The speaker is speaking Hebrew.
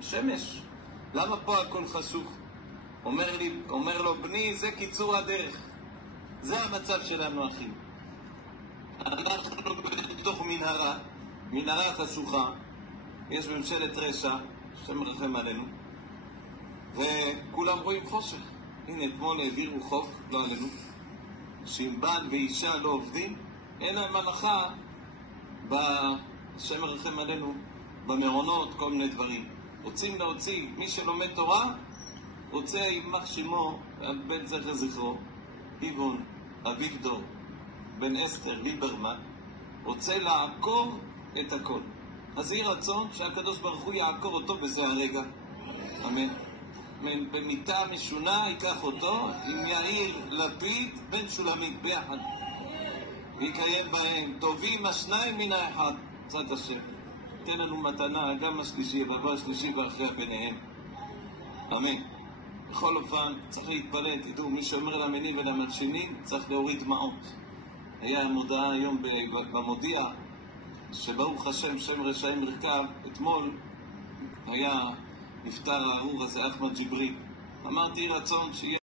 שמש. למה פה הכל חשוך? אומר לו, בני, זה קיצור הדרך. זה המצב שלנו, אחים. אנחנו בתוך מנהרה חשוכה. יש ממשלת רשע, שמרחם עלינו, וכולם רואים חושך. הנה, אתמול העבירו חוק, לא עלינו, שאם בעל ואישה לא עובדים, אין להם הנחה שמרחם עלינו, במעונות, כל מיני דברים. רוצים להוציא, מי שלומד תורה, רוצה יימח שמו, בן זכר זכרו, איבון, אביגדור, בן אסתר, ליברמן, רוצה לעקור את הכל. אז יהי רצון שהקדוש ברוך הוא יעקור אותו בזה הרגע. אמן. במיטה משונה ייקח אותו עם יאיר לפיד בן שולמית ביחד. ויקיים בהם טובים השניים מן האחד. צד השם. תן לנו מתנה, גם השלישי, בבא השלישי ואחרי ביניהם. אמן. בכל אופן, צריך להתפלל, תדעו, מי שאומר למניב ולמלשינים, צריך להוריד דמעות. היה מודעה היום במודיע, שברוך השם, שם רשעים מרכב, אתמול היה נפטר הארור הזה, אחמד ג'יבריל. אמרתי רצון שיהיה